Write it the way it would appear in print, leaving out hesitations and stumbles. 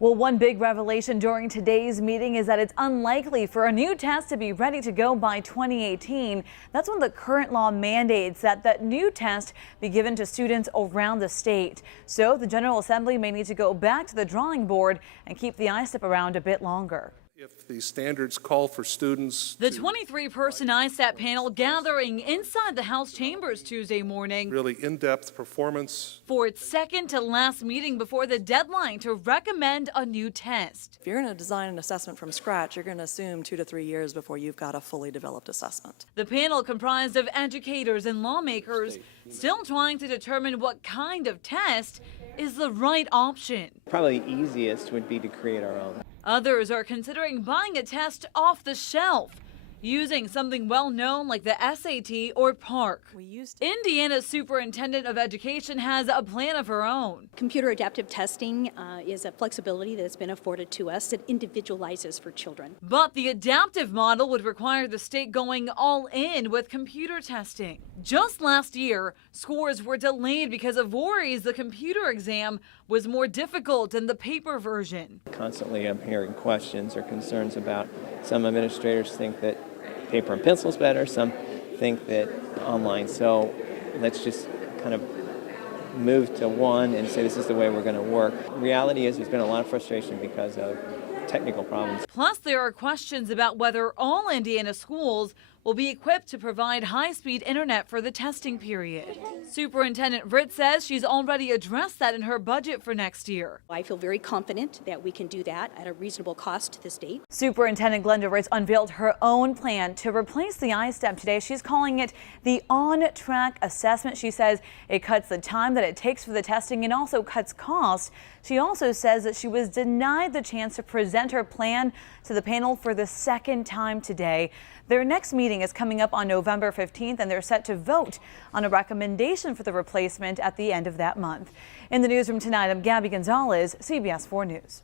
Well, one big revelation during today's meeting is that it's unlikely for a new test to be ready to go by 2018. That's when the current law mandates that the new test be given to students around the state. So the General Assembly may need to go back to the drawing board and keep the Istep around a bit longer. If the standards call for students, the 23-person Istep panel gathering inside the House chambers Tuesday morning. Really in-depth performance. For its second to last meeting before the deadline to recommend a new test. If you're going to design an assessment from scratch, you're going to assume 2 to 3 years before you've got a fully developed assessment. The panel comprised of educators and lawmakers still trying to determine what kind of test is the right option. Probably easiest would be to create our own. Others are considering buying a test off the shelf, using something well known like the SAT or PARC. Indiana's Superintendent of Education has a plan of her own. Computer adaptive testing is a flexibility that's been afforded to us that individualizes for children. But the adaptive model would require the state going all in with computer testing. Just last year, scores were delayed because of worries the computer exam was more difficult than the paper version. Constantly I'm hearing questions or concerns about some administrators think that paper and pencil is better, some think that online. So let's just kind of move to one and say this is the way we're going to work. Reality is there's been a lot of frustration because of technical problems. Plus, there are questions about whether all Indiana schools will be equipped to provide high-speed internet for the testing period. Superintendent Britt says she's already addressed that in her budget for next year. I feel very confident that we can do that at a reasonable cost to the state. Superintendent Glenda Ritz unveiled her own plan to replace the Istep today. She's calling it the on-track assessment. She says it cuts the time that it takes for the testing and also cuts costs. She also says that she was denied the chance to present her plan to the panel for the second time today. Their next meeting is coming up on November 15th, and they're set to vote on a recommendation for the replacement at the end of that month. In the newsroom tonight, I'm Gabby Gonzalez, CBS 4 News.